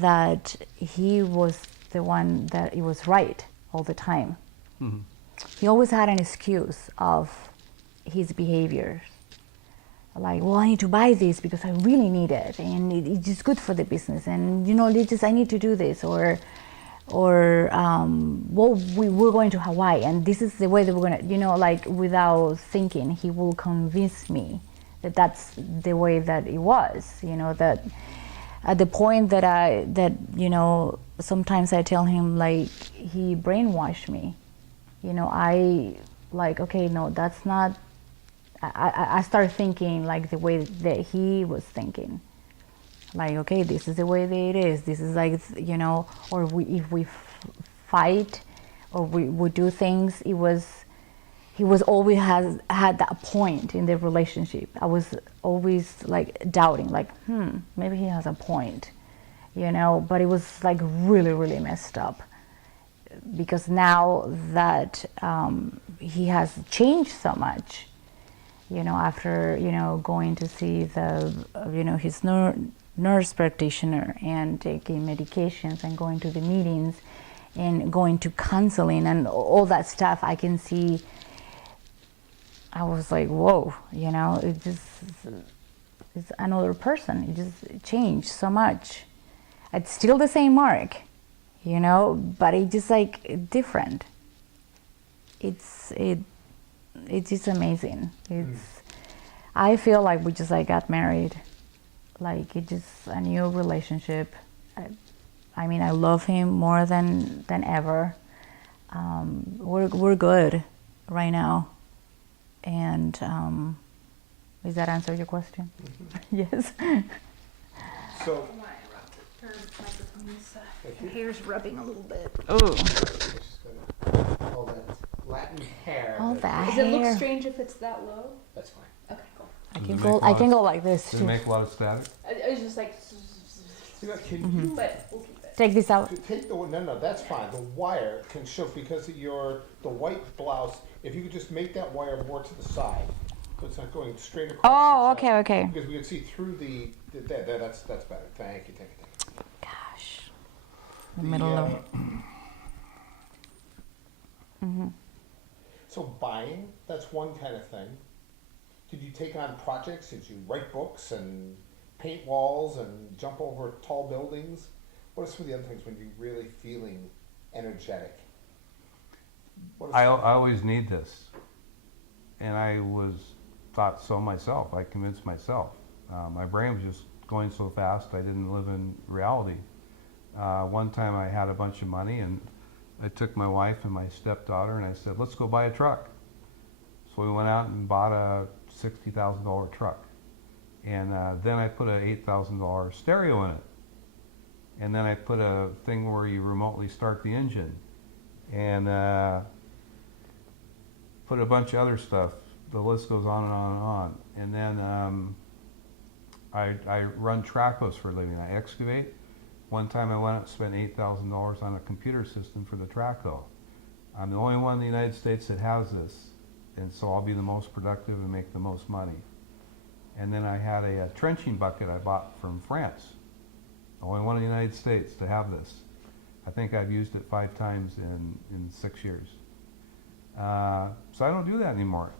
that he was the one that it was right all the time. Mm-hmm. He always had an excuse of his behavior. Like, well, I need to buy this because I really need it, and it's just good for the business. And I need to do this, or well, we're going to Hawaii, and this is the way that we're gonna, like without thinking, he will convince me that that's the way that it was. That at the point that sometimes I tell him, like, he brainwashed me. I like, okay, no, that's not. I start thinking like the way that he was thinking. Like, okay, this is the way that it is. This is like, or if we fight or we do things, he was always had that point in the relationship. I was always like doubting, like, maybe he has a point, but it was like really, really messed up. Because now that he has changed so much, after going to see the his nurse practitioner and taking medications and going to the meetings and going to counseling and all that stuff, I can see. I was like, whoa, it's another person. It just changed so much. It's still the same Mark, but it's just like different. It's just amazing. I feel like we just like got married, like it's just a new relationship. I mean, I love him more than ever. We're good right now, and does that answer your question? Yes. So, Her hair's rubbing a little bit. oh, all that Latin hair. All that Does it look hair. strange if it's that low? That's fine. Okay, cool. I can go like this Does it too. make a lot of static? It was just like, Can you but we'll keep it. Take this out. to take the no, that's fine. The wire can show because of the white blouse. If you could just make that wire more to the side, so it's not going straight across. Oh, the side. okay. Because we can see through that's better. Thank you. Gosh. The middle of. So buying, that's one kind of thing. Did you take on projects? Did you write books and paint walls and jump over tall buildings? What are some of the other things when you're really feeling energetic? I always need this, and I thought so myself. I convinced myself. My brain was just going so fast. I didn't live in reality. One time I had a bunch of money, and I took my wife and my stepdaughter, and I said, "Let's go buy a truck." So we went out and bought a $60,000 truck, and then I put a $8,000 stereo in it, and then I put a thing where you remotely start the engine, and put a bunch of other stuff. The list goes on and on and on. And then I run Tracos for a living. I excavate. One time I went out and spent $8,000 on a computer system for the Traco. I'm the only one in the United States that has this, and so I'll be the most productive and make the most money. And then I had a trenching bucket I bought from France. The only one in the United States to have this. I think I've used it 5 times in 6 years. So I don't do that anymore.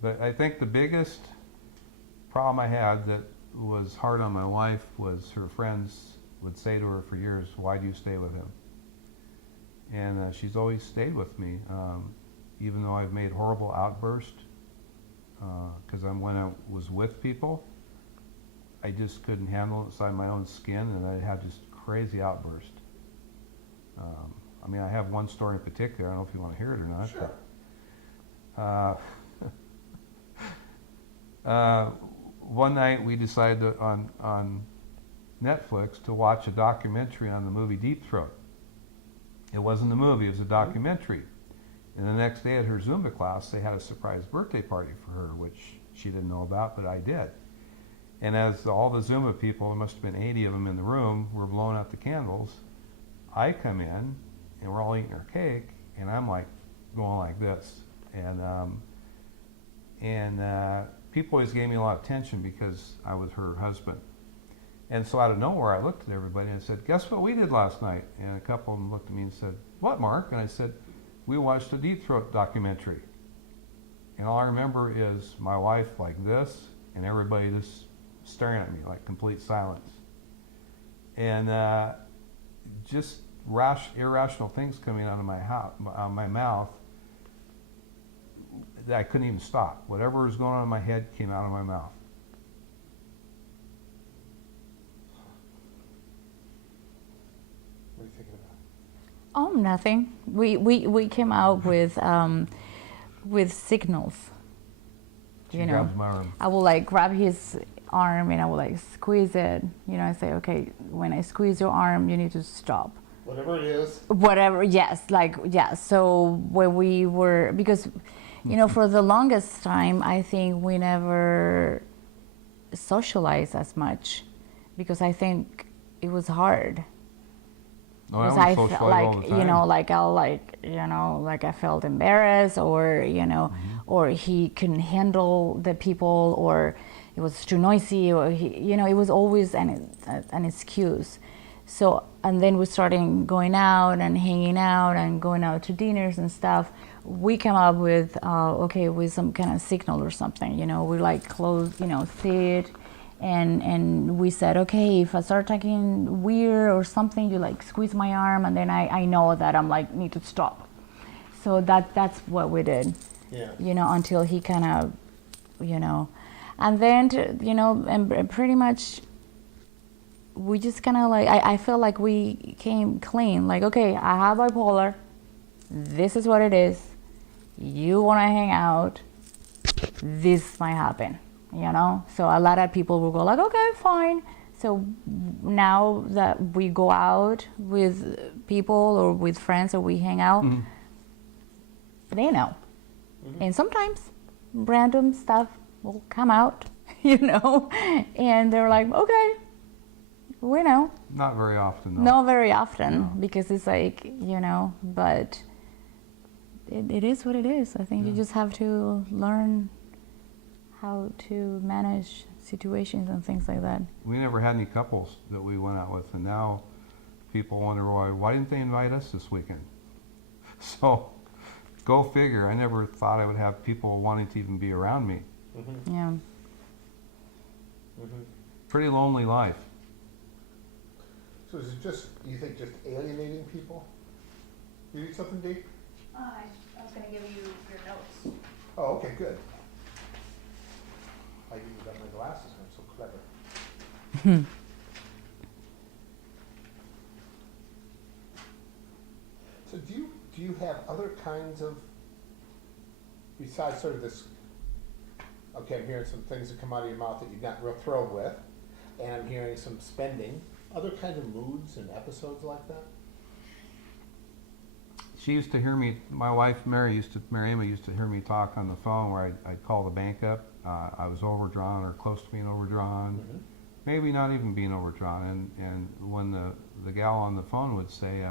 But I think the biggest problem I had that was hard on my wife was her friends would say to her for years, "Why do you stay with him?" And she's always stayed with me, even though I've made horrible outbursts. Because when I was with people, I just couldn't handle it inside my own skin, and I'd have just crazy outburst. I mean, I have one story in particular. I don't know if you want to hear it or not. Sure. But, one night we decided on Netflix to watch a documentary on the movie Deep Throat. It wasn't a movie, it was a documentary. And the next day at her Zumba class, they had a surprise birthday party for her, which she didn't know about, but I did. And as all the Zumba people, there must have been 80 of them in the room, were blowing out the candles, I come in, and we're all eating our cake, and I'm like going like this. And people always gave me a lot of attention because I was her husband. And so out of nowhere, I looked at everybody and I said, "Guess what we did last night?" And a couple of them looked at me and said, "What, Mark?" And I said, "We watched a Deep Throat documentary." And all I remember is my wife like this, and everybody just staring at me like complete silence. And just irrational things coming out of my mouth that I couldn't even stop. Whatever was going on in my head came out of my mouth. What are you thinking about? Oh, nothing. We came out with signals. She You know, grabs my arm. I will like grab his arm and I will like squeeze it. You know, I say, okay, when I squeeze your arm, you need to stop. Whatever it is. Whatever, yes, like, yeah. So when we were, because, you know, for the longest time, I think we never socialized as much because I think it was hard. No, I Because only I socialize felt all like, the you time. know, like I'll like, you know, like I felt embarrassed or, you know, or he couldn't handle the people or it was too noisy or he, you know, it was always an excuse. So, and then we started going out and hanging out and going out to dinners and stuff. We came up with, okay, with some kind of signal or something, you know, we like close, you know, sit. And we said, okay, if I start talking weird or something, you like squeeze my arm, and then I know that I'm like need to stop. So that's what we did, Yeah. you know, until he kind of, you know, and then you know, and pretty much we just kind of like I feel like we came clean. Like, okay, I have bipolar. This is what it is. You want to hang out. This might happen. You know, so a lot of people will go like, okay, fine. So now that we go out with people or with friends or we hang out, they know. And sometimes random stuff will come out, you know, and they're like, okay, we know. Not very often, though. Not very often because it's like, you know, but it is what it is. I think you just have to learn how to manage situations and things like that. We never had any couples that we went out with, and now people wonder why didn't they invite us this weekend? So, go figure. I never thought I would have people wanting to even be around me. Mm-hmm. Yeah. Mm-hmm. Pretty lonely life. So is it just, you think, just alienating people? You need something, Dee? I was going to give you your notes. Oh, okay, good. I even got my glasses, I'm so clever. So do you have other kinds of, besides sort of this, okay, I'm hearing some things that come out of your mouth that you're not real thrilled with, and I'm hearing some spending, other kinds of moods and episodes like that? She used to hear me, my wife Mary Emma used to hear me talk on the phone where I'd call the bank up. I was overdrawn or close to being overdrawn, maybe not even being overdrawn. And when the gal on the phone would say,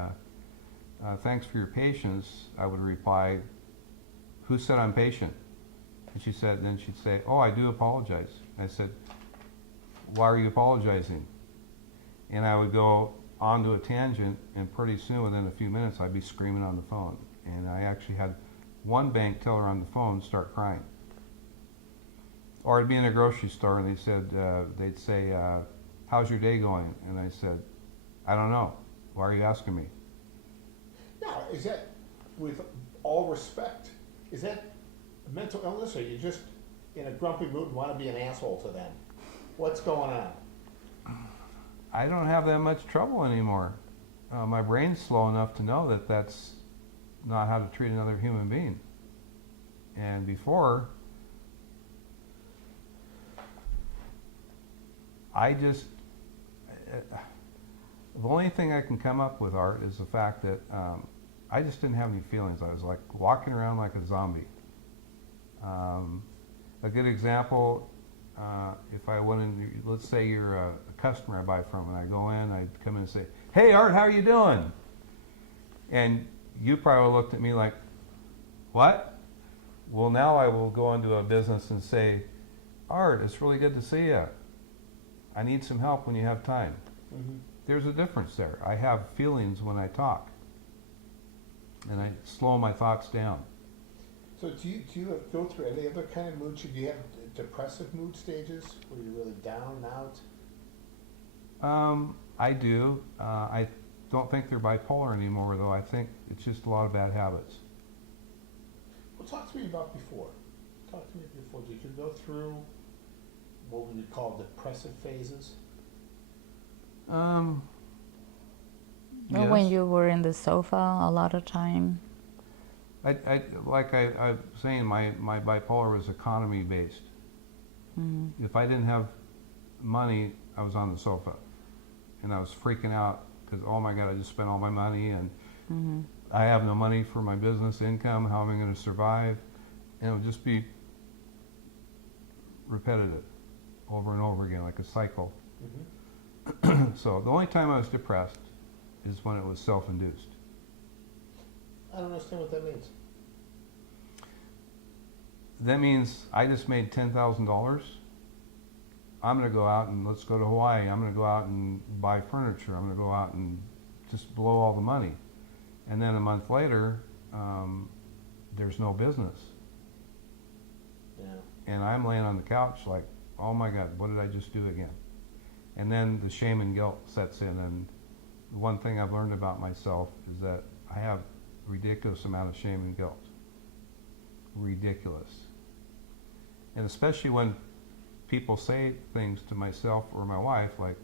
thanks for your patience, I would reply, who said I'm patient? And then she'd say, oh, I do apologize. I said, why are you apologizing? And I would go onto a tangent, and pretty soon, within a few minutes, I'd be screaming on the phone. And I actually had one bank teller on the phone start crying. Or I'd be in a grocery store, and they'd say, how's your day going? And I said, I don't know. Why are you asking me? Now, is that, with all respect, is that a mental illness, or you just in a grumpy mood and want to be an asshole to them? What's going on? I don't have that much trouble anymore. My brain's slow enough to know that that's not how to treat another human being. And before, the only thing I can come up with, Art, is the fact that I just didn't have any feelings. I was like walking around like a zombie. A good example, if I went in, let's say you're a customer I buy from, and I go in, I'd come in and say, hey Art, how are you doing? And you probably looked at me like, what? Well, now I will go into a business and say, Art, it's really good to see you. I need some help when you have time. Mm-hmm. There's a difference there. I have feelings when I talk, and I slow my thoughts down. So do you go through any other kind of mood? Should you have depressive mood stages where you're really down and out? I do. I don't think they're bipolar anymore, though. I think it's just a lot of bad habits. Well, talk to me about before. Talk to me before. Did you go through what we would call depressive phases? Or when Yes. you were in the sofa a lot of time. Like I was saying, my bipolar was economy based. Mm. If I didn't have money, I was on the sofa, and I was freaking out because, oh my God, I just spent all my money, and Mm-hmm. I have no money for my business income. How am I going to survive? And it would just be repetitive, over and over again, like a cycle. Mm-hmm. So the only time I was depressed is when it was self-induced. I don't understand what that means. That means I just made $10,000. I'm going to go out and let's go to Hawaii. I'm going to go out and buy furniture. I'm going to go out and just blow all the money. And then a month later, there's no business. Yeah. And I'm laying on the couch like, oh my God, what did I just do again? And then the shame and guilt sets in. And the one thing I've learned about myself is that I have a ridiculous amount of shame and guilt. Ridiculous. And especially when people say things to myself or my wife like,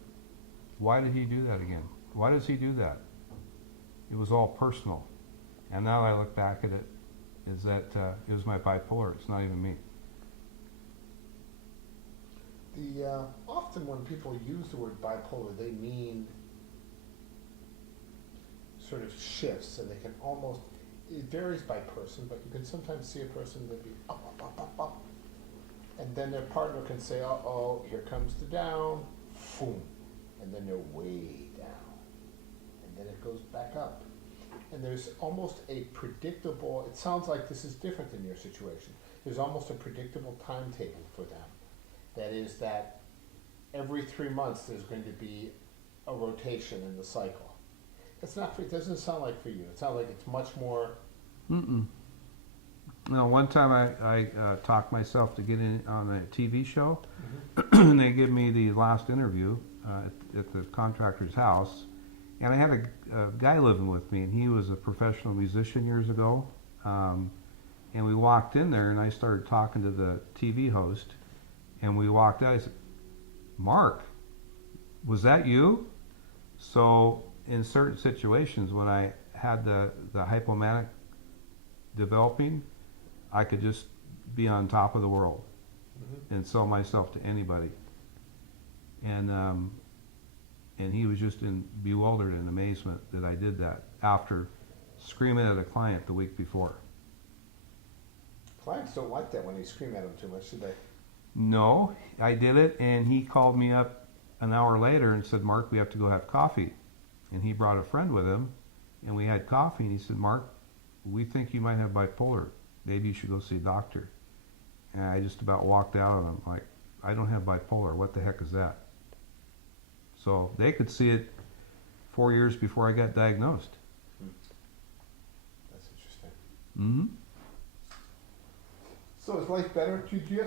why did he do that again? Why does he do that? It was all personal. And now I look back at it, is that it was my bipolar. It's not even me. Often when people use the word bipolar, they mean sort of shifts, and they can almost, it varies by person, but you can sometimes see a person that be up, and then their partner can say, uh-oh, here comes the down, boom, and then they're way down, and then it goes back up. And there's almost a predictable, it sounds like this is different than your situation, there's almost a predictable timetable for them. That is that every 3 months there's going to be a rotation in the cycle. It's not, it doesn't sound like for you, it sounds like it's much more. Mm-mm. No, one time I talked myself to get in on a TV show, and they give me the last interview at the contractor's house, and I had a guy living with me, and he was a professional musician years ago, and we walked in there, and I started talking to the TV host, and we walked out. I said, "Mark, was that you?" So in certain situations, when I had the hypomanic developing, I could just be on top of the world and sell myself to anybody. And he was just bewildered in amazement that I did that after screaming at a client the week before. Clients don't like that when you scream at them too much, do they? No, I did it, and he called me up an hour later and said, "Mark, we have to go have coffee." And he brought a friend with him, and we had coffee, and he said, "Mark, we think you might have bipolar. Maybe you should go see a doctor." And I just about walked out on him like, I don't have bipolar. What the heck is that? So they could see it 4 years before I got diagnosed. That's interesting. Mm-hmm. So is life better? Do you have